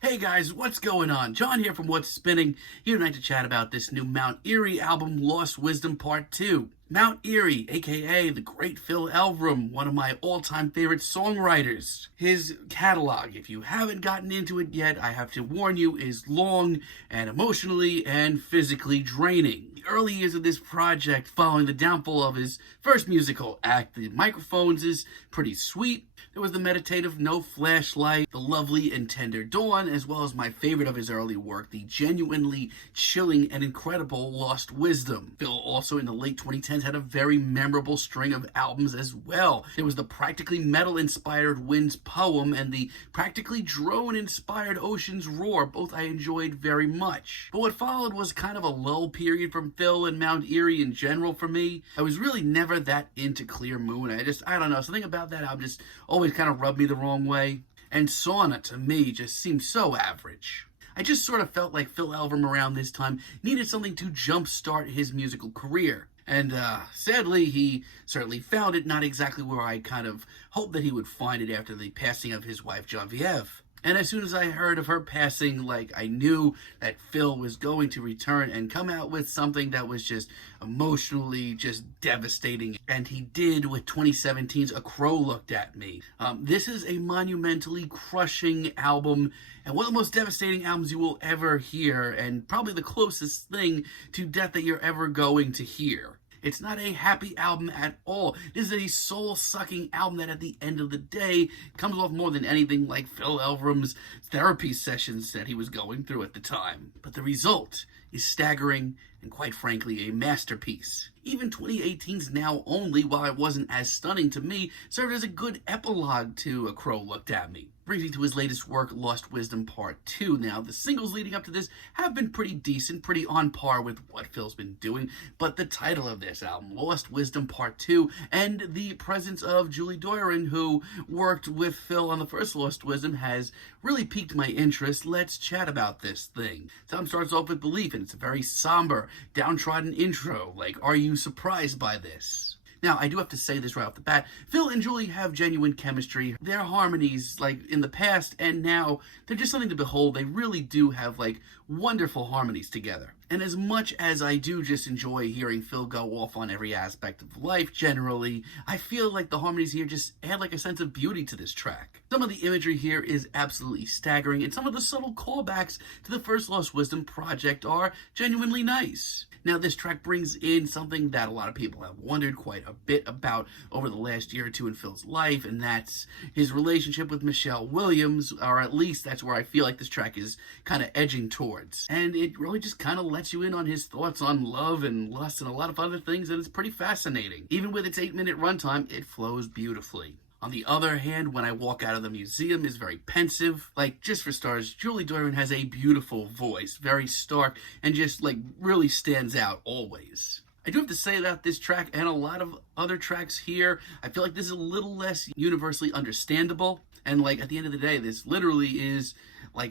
Hey guys, what's going on? John here from What's Spinning, here tonight to chat about this new Mount Eerie album, Lost Wisdom Part 2. Mount Eerie, aka the great Phil Elverum, one of my all-time favorite songwriters. His catalog, if you haven't gotten into it yet, I have to warn you, is long and emotionally and physically draining. The early years of this project, following the downfall of his first musical act, The Microphones, is pretty sweet. There was the meditative No Flashlight, the lovely and tender Dawn, as well as my favorite of his early work, the genuinely chilling and incredible Lost Wisdom. Phil also in the late 2010s had a very memorable string of albums as well. There was the practically metal-inspired Wind's Poem and the practically drone-inspired Ocean's Roar. Both I enjoyed very much. But what followed was kind of a lull period from Phil and Mount Eerie in general for me. I was really never that into Clear Moon. I don't know, something about that album just always kind of rubbed me the wrong way. And Sauna, to me, just seemed so average. I just sort of felt like Phil Elverum around this time needed something to jumpstart his musical career. And sadly, he certainly found it, not exactly where I kind of hoped that he would find it after the passing of his wife, Genevieve. And as soon as I heard of her passing, I knew that Phil was going to return and come out with something that was just emotionally just devastating. And he did with 2017's A Crow Looked at Me. This is a monumentally crushing album and one of the most devastating albums you will ever hear, and probably the closest thing to death that you're ever going to hear. It's not a happy album at all. This is a soul-sucking album that at the end of the day comes off more than anything like Phil Elverum's therapy sessions that he was going through at the time. But the result is staggering and quite frankly a masterpiece. Even 2018's Now Only, while it wasn't as stunning to me, served as a good epilogue to A Crow Looked at Me. Brings me to his latest work, Lost Wisdom Part 2. Now, the singles leading up to this have been pretty decent, pretty on par with what Phil's been doing, but the title of this album, Lost Wisdom Part 2, and the presence of Julie Doiron, who worked with Phil on the first Lost Wisdom, has really piqued my interest. Let's chat about this thing. The album starts off with Belief, and it's a very somber, downtrodden intro. Are you surprised by this? Now, I do have to say this right off the bat. Phil and Julie have genuine chemistry. Their harmonies, in the past and now, they're just something to behold. They really do have, wonderful harmonies together. And as much as I do just enjoy hearing Phil go off on every aspect of life, generally, I feel like the harmonies here just add, a sense of beauty to this track. Some of the imagery here is absolutely staggering, and some of the subtle callbacks to the first Lost Wisdom project are genuinely nice. Now, this track brings in something that a lot of people have wondered quite a bit about over the last year or two in Phil's life, and that's his relationship with Michelle Williams, or at least that's where I feel like this track is kind of edging towards. And it really just kind of lets you in on his thoughts on love and lust and a lot of other things, and it's pretty fascinating. Even with its 8-minute runtime, it flows beautifully. On the other hand, When I Walk Out of the Museum is very pensive. Just for stars, Julie Doiron has a beautiful voice, very stark, and just, really stands out always. I do have to say about this track and a lot of other tracks here, I feel like this is a little less universally understandable. And, at the end of the day, this literally is,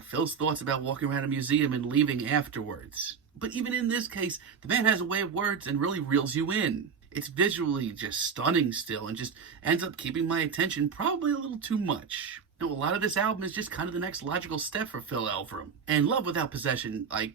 Phil's thoughts about walking around a museum and leaving afterwards. But even in this case, the man has a way of words and really reels you in. It's visually just stunning still and just ends up keeping my attention probably a little too much. Now, a lot of this album is just kind of the next logical step for Phil Elverum. And Love Without Possession, I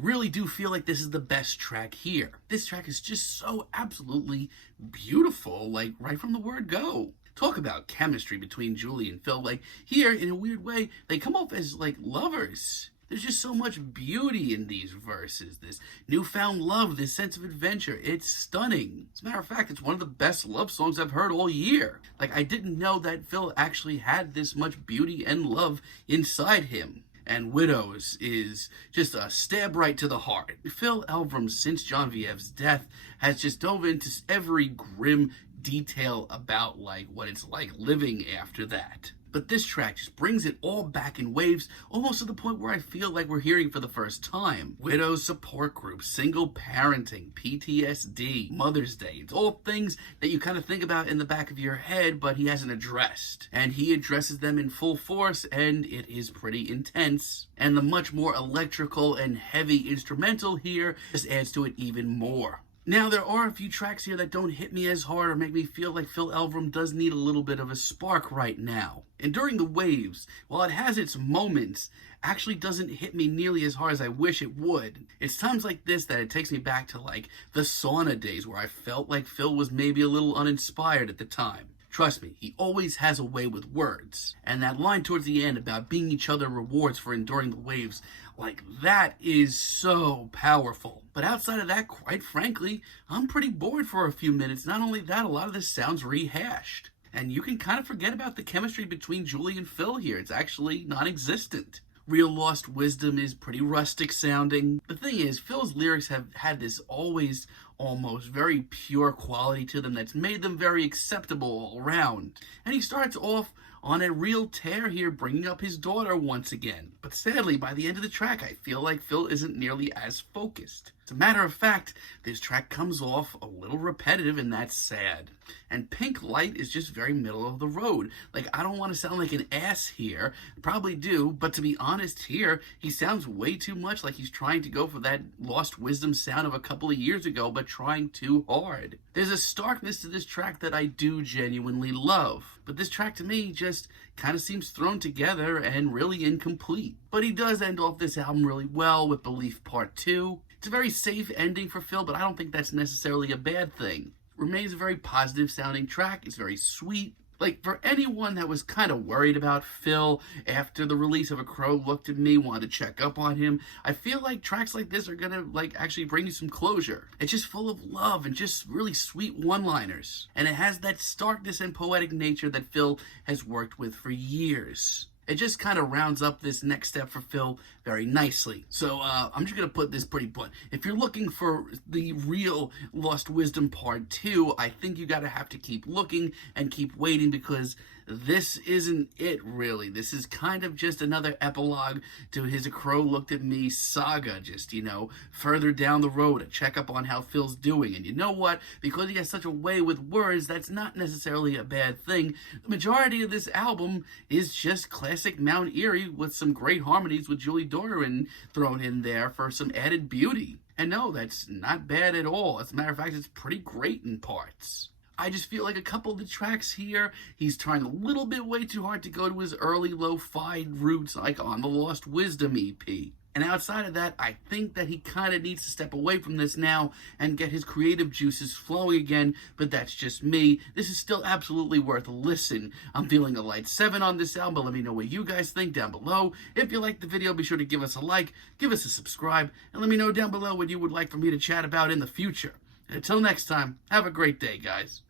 really do feel like this is the best track here. This track is just so absolutely beautiful, right from the word go. Talk about chemistry between Julie and Phil. Here, in a weird way, they come off as, lovers. There's just so much beauty in these verses, this newfound love, this sense of adventure. It's stunning. As a matter of fact, it's one of the best love songs I've heard all year. I didn't know that Phil actually had this much beauty and love inside him. And Widows is just a stab right to the heart. Phil Elverum, since Genevieve's death, has just dove into every grim detail about, what it's like living after that. But this track just brings it all back in waves, almost to the point where I feel like we're hearing for the first time. Widows support group, single parenting, PTSD, Mother's Day. It's all things that you kind of think about in the back of your head, but he hasn't addressed. And he addresses them in full force, and it is pretty intense. And the much more electrical and heavy instrumental here just adds to it even more. Now, there are a few tracks here that don't hit me as hard or make me feel like Phil Elverum does need a little bit of a spark right now. Enduring the Waves, while it has its moments, actually doesn't hit me nearly as hard as I wish it would. It's times like this that it takes me back to like the sauna days where I felt like Phil was maybe a little uninspired at the time. Trust me, he always has a way with words. And that line towards the end about being each other rewards for enduring the waves, like that is so powerful. But outside of that, quite frankly, I'm pretty bored for a few minutes. Not only that, a lot of this sounds rehashed. And you can kind of forget about the chemistry between Julie and Phil here. It's actually non-existent. Real Lost Wisdom is pretty rustic sounding. The thing is, Phil's lyrics have had this always almost very pure quality to them that's made them very acceptable all around. And he starts off on a real tear here, bringing up his daughter once again. But sadly, by the end of the track, I feel like Phil isn't nearly as focused. As a matter of fact, this track comes off a little repetitive, and that's sad. And Pink Light is just very middle of the road. Like, I don't want to sound like an ass here, probably do, but to be honest here, he sounds way too much like he's trying to go for that Lost Wisdom sound of a couple of years ago, but trying too hard. There's a starkness to this track that I do genuinely love, but this track to me just kind of seems thrown together and really incomplete. But he does end off this album really well with Belief Part 2. It's a very safe ending for Phil, but I don't think that's necessarily a bad thing. Remains a very positive sounding track. It's very sweet. Like, for anyone that was kind of worried about Phil after the release of A Crow Looked at Me, wanted to check up on him, I feel like tracks like this are gonna, like, actually bring you some closure. It's just full of love and just really sweet one-liners. And it has that starkness and poetic nature that Phil has worked with for years. It just kind of rounds up this next step for Phil very nicely. So I'm just going to put this pretty blunt. If you're looking for the real Lost Wisdom Part 2, I think you got to have to keep looking and keep waiting, because this isn't it really. This is kind of just another epilogue to his A Crow Looked at Me saga, just, further down the road, a checkup on how Phil's doing. And you know what? Because he has such a way with words, that's not necessarily a bad thing. The majority of this album is just classic Mount Eerie with some great harmonies with Julie Doran thrown in there for some added beauty. And no, that's not bad at all. As a matter of fact, it's pretty great in parts. I just feel like a couple of the tracks here, he's trying a little bit way too hard to go to his early lo-fi roots, like on the Lost Wisdom EP. And outside of that, I think that he kind of needs to step away from this now and get his creative juices flowing again, but that's just me. This is still absolutely worth a listen. I'm feeling a light 7 on this album, but let me know what you guys think down below. If you liked the video, be sure to give us a like, give us a subscribe, and let me know down below what you would like for me to chat about in the future. And until next time, have a great day, guys.